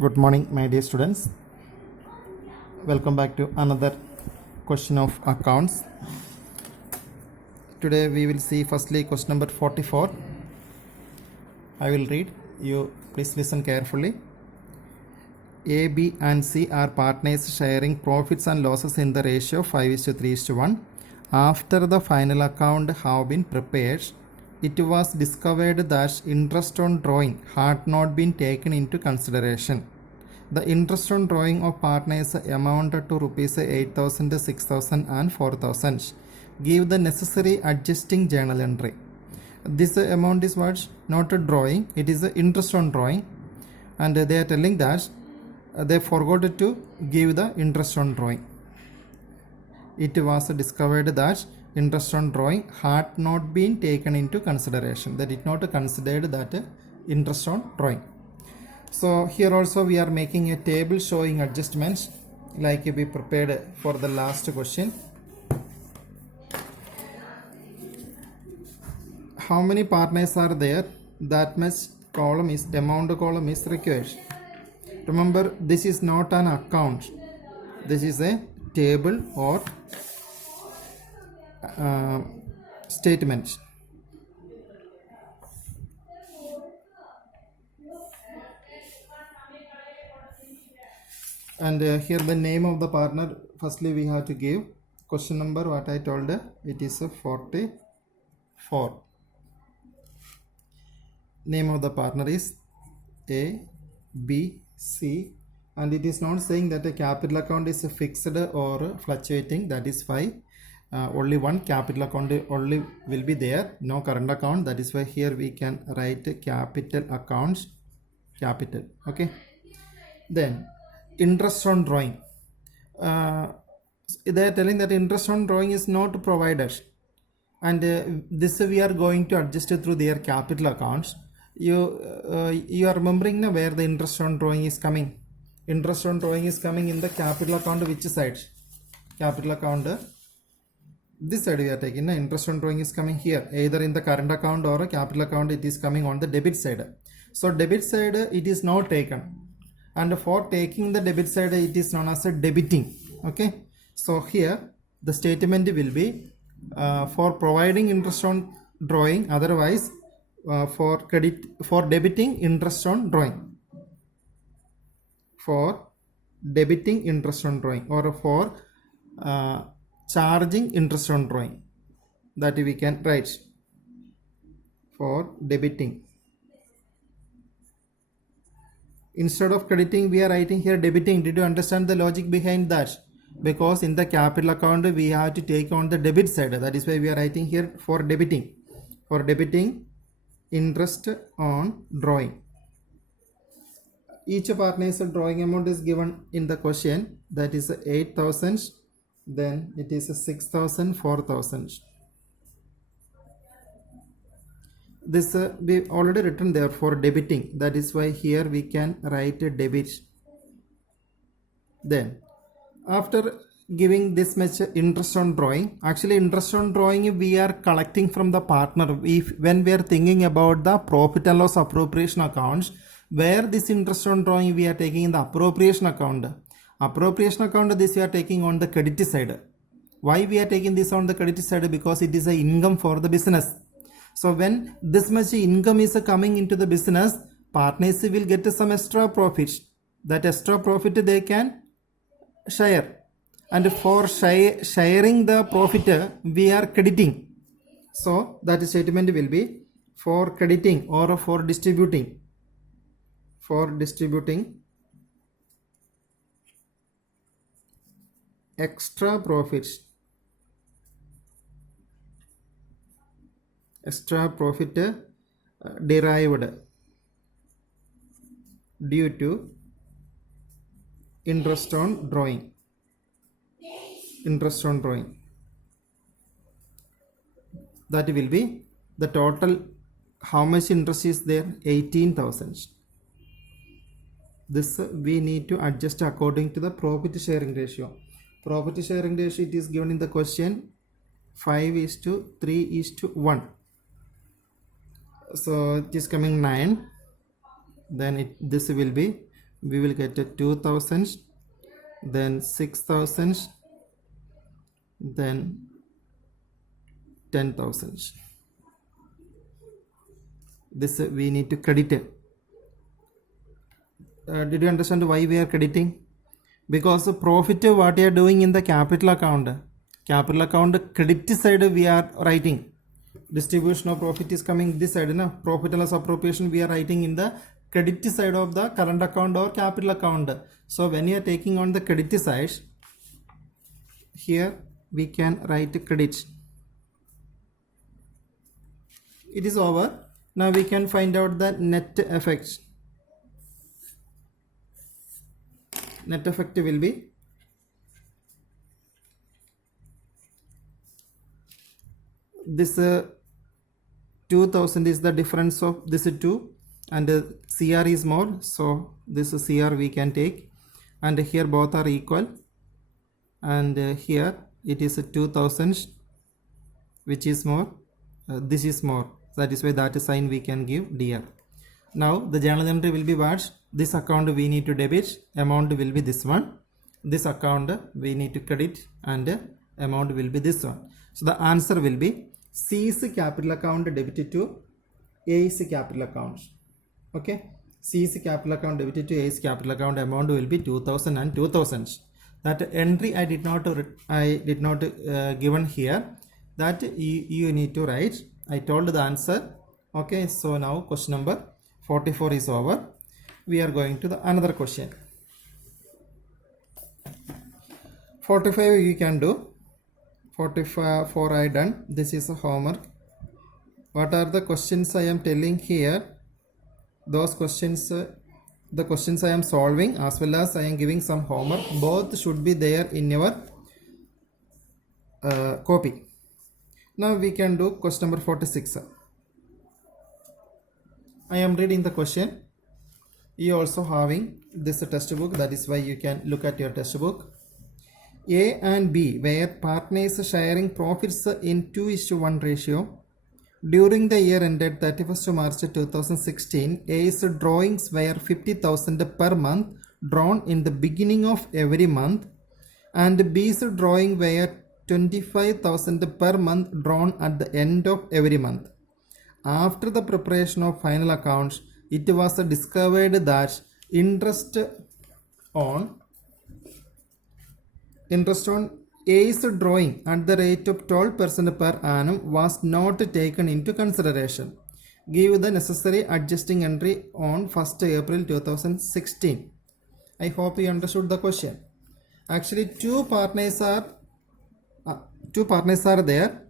Good morning, my dear students. Welcome back to another question of accounts. Today we will see firstly question number 44. I will read. You please listen carefully. A, B and C are partners sharing profits and losses in the ratio 5:3:1. After the final account have been prepared, it was discovered that interest on drawing had not been taken into consideration. The interest on drawing of partners amounted to rupees 8,000, 6,000 and 4,000. Give the necessary adjusting journal entry. This amount is what? Not a drawing, it is the interest on drawing, and they are telling that they forgot to give the interest on drawing. It was discovered that interest on drawing had not been taken into consideration. They did not consider that interest on drawing. So here also we are making a table showing adjustments like we prepared for the last question. How many partners are there? That much column is amount column is required. Remember, this is not an account. This is a table or statement. And here the name of the partner, firstly we have to give. Question number what I told, it is 44. Name of the partner is A, B, C, and it is not saying that a capital account is fixed or fluctuating. That is why only one capital account only will be there, no current account. That is why here we can write capital accounts, capital. Okay. Then interest on drawing. They are telling that interest on drawing is not provided, and this we are going to adjust through their capital accounts. You are remembering now where the interest on drawing is coming. Interest on drawing is coming in the capital account. Which side? Capital account. This side we are taking. Interest on drawing is coming here, either in the current account or a capital account. It is coming on the debit side. So debit side it is not taken, and for taking the debit side it is known as a debiting. Okay. So here the statement will be for providing interest on drawing, otherwise for debiting interest on drawing, for debiting interest on drawing, or for charging interest on drawing, that we can write for debiting. Instead of crediting we are writing here debiting. Did you understand the logic behind that? Because in the capital account we have to take on the debit side. That is why we are writing here for debiting. For debiting interest on drawing. Each partner's drawing amount is given in the question. That is 8,000. Then it is 6,000, 4,000. This we already written there for debiting. That is why here we can write a debit. Then after giving this much interest on drawing, actually interest on drawing we are collecting from the partner. When we are thinking about the profit and loss appropriation accounts, where this interest on drawing we are taking in the appropriation account. Appropriation account, this we are taking on the credit side. Why we are taking this on the credit side? Because it is a income for the business. So when this much income is coming into the business, partners will get some extra profit. That extra profit they can share, and for sharing the profit we are crediting. So that statement will be for crediting or for distributing. For distributing extra profits. Extra profit derived due to interest on drawing. Interest on drawing. That will be the total. How much interest is there? 18,000. This we need to adjust according to the profit sharing ratio. Profit sharing ratio, it is given in the question 5:3:1. So it is coming 9. Then this will be we will get a 2000, then 6000, then 10,000. This we need to credit it. Did you understand why we are crediting? Because the profit what we are doing in the capital account credit side we are writing. Distribution of profit is coming this side, na? Profit and loss appropriation we are writing in the credit side of the current account or capital account. So when you are taking on the credit side, here we can write credit. It is over. Now we can find out the net effect. Net effect will be this 2000 is the difference of this 2 and CR is more, so this CR we can take, and here both are equal, and here it is 2000 which is more, this is more, that is why that sign we can give DR. Now the journal entry will be what? This account we need to debit, amount will be this one. This account we need to credit and amount will be this one. So the answer will be C is capital account debited to A is capital account. Okay, C is capital account debited to A is capital account, amount will be 2000 and 2000. That entry I did not given here, that you need to write. I told the answer. Okay, so now question number 44 is over. We are going to the another question. 45 you can do. 44 I done. This is a homework. What are the questions I am telling here? Those questions, the questions I am solving as well as I am giving some homework. Both should be there in your copy. Now we can do question number 46. I am reading the question. You also having this textbook, that is why you can look at your textbook. A and B were partners sharing profits in 2:1 ratio. During the year ended 31st March 2016, A's drawings were 50,000 per month drawn in the beginning of every month, and B's drawing were 25,000 per month drawn at the end of every month. After the preparation of final accounts, it was discovered that interest on A's drawing at the rate of 12% per annum was not taken into consideration. Give the necessary adjusting entry on 1st April 2016. I hope you understood the question. Actually, two partners are there.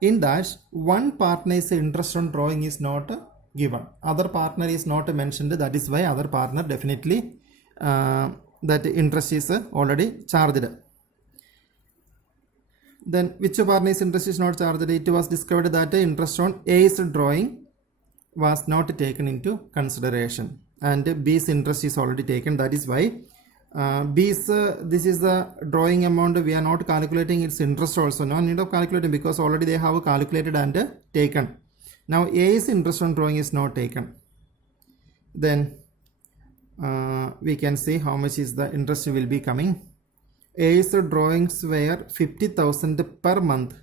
In that, one partner's interest on drawing is not given. Other partner is not mentioned. That is why other partner definitely that interest is already charged. Then which partner's interest is not charged? It was discovered that the interest on A's drawing was not taken into consideration, and B's interest is already taken. That is why B's this is the drawing amount. We are not calculating its interest also. No need of calculating because already they have calculated and taken. Now A's interest on drawing is not taken. Then we can see how much is the interest will be coming. A's drawings were 50,000 per month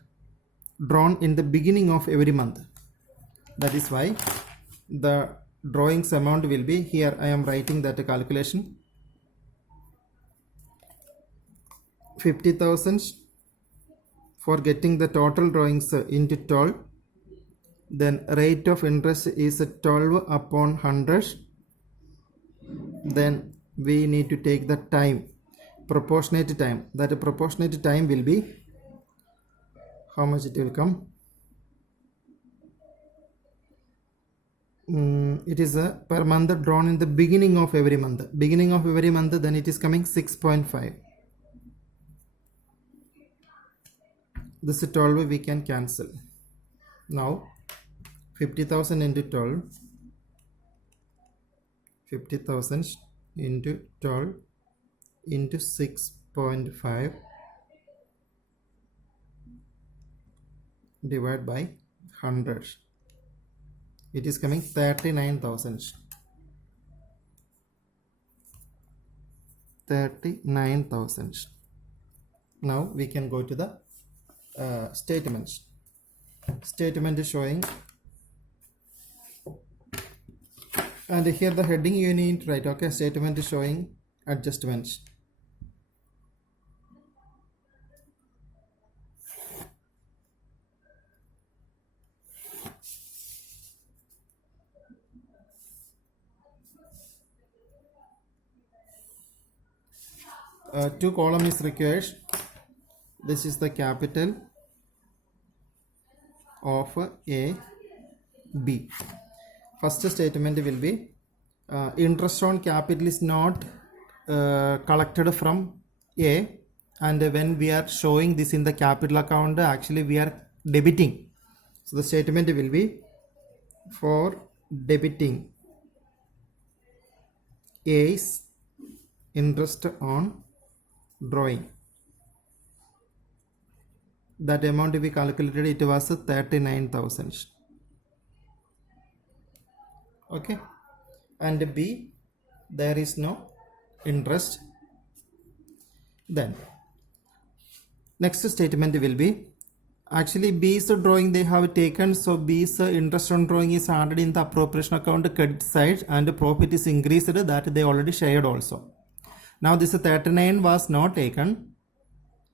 drawn in the beginning of every month. That is why the drawings amount will be here. I am writing that calculation. 50,000 for getting the total drawings into 12. Then rate of interest is 12 upon 100. Then we need to take the time, proportionate time. That proportionate time will be, how much it will come? It is per month drawn in the beginning of every month. Beginning of every month, then it is coming 6.5. This 12 we can cancel. Now 50,000 into 12, 50,000 into 12 into 6.5 divided by 100. It is coming 39,000. 39,000. Now we can go to the statements. Statement is showing, and here the heading you need to write. Okay, statement is showing adjustments. Two column is required. This is the capital of A, B. First statement will be interest on capital is not collected from A, and when we are showing this in the capital account, actually we are debiting. So the statement will be for debiting A's interest on drawing. That amount we calculated, it was 39,000. Okay, and B, there is no interest. Then next statement will be, actually B's drawing they have taken, so B's interest on drawing is added in the appropriation account credit side, and profit is increased, that they already shared also. Now this 39 was not taken.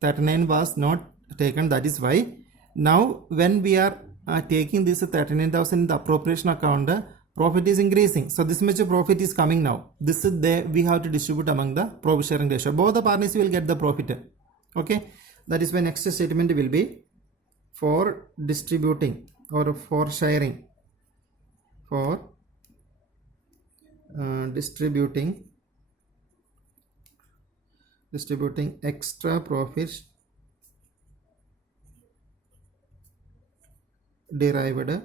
39 was not taken. That is why now when we are taking this 39,000 in the appropriation account, profit is increasing. So this much profit is coming now. This is we have to distribute among the profit sharing ratio. Both the partners will get the profit. Okay, that is why next statement will be for distributing or for sharing, for distributing extra profits derived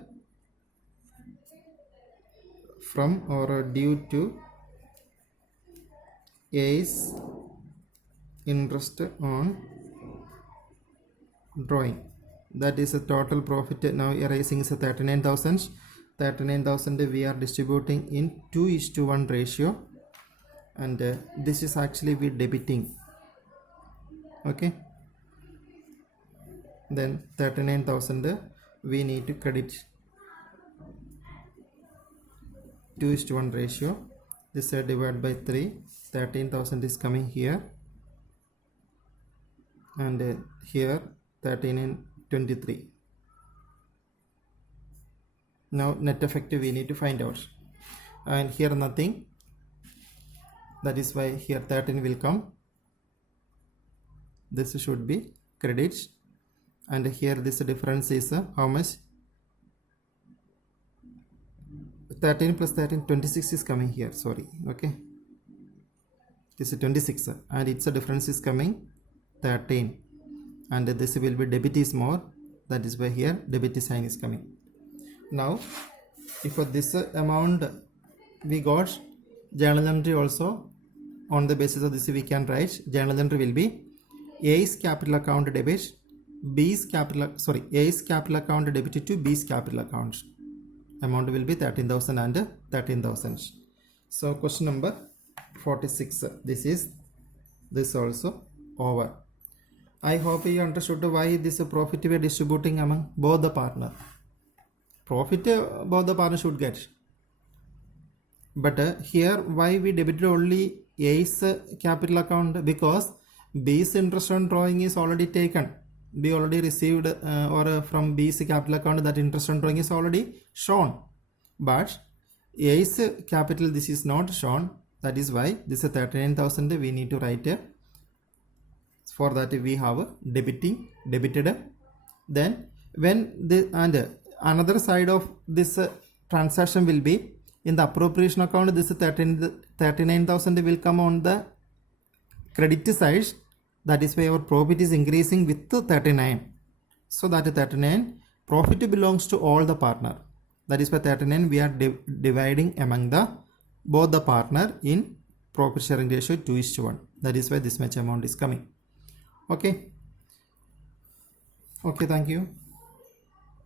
from or due to A's interest on drawing. That is a total profit now arising is 39,000. 39,000 we are distributing in 2:1 ratio, and this is actually we debiting. Okay, then 39,000 we need to credit 2:1 ratio. This divided by 3. 13,000 is coming here, and here 13 and 23. Now net effect we need to find out, and here nothing. That is why here 13 will come. This should be credit, and here this difference is how much? 13 plus 13, 26 is coming here. Sorry. Okay, this is 26, and its difference is coming 13, and this will be debit is more. That is why here debit sign is coming. Now if for this amount we got journal entry also, on the basis of this we can write journal entry will be A's capital account debit A's capital account debit to B's capital account. Amount will be 13,000 and 13,000. So question number 46, this also over. I hope you understood why this profit we are distributing among both the partner. Profit both the partner should get, but here why we debited only A's capital account? Because B's interest on drawing is already taken. B already received or from B's capital account, that interest on drawing is already shown, but A's capital this is not shown. That is why this 39,000 we need to write. For that we have debited. Then when the and another side of this transaction will be in the appropriation account, this 39,000 will come on the credit side. That is why our profit is increasing with 39. So that 39 profit belongs to all the partner. That is why 39 we are dividing among the both the partner in profit sharing ratio 2:1. That is why this much amount is coming. Okay, thank you.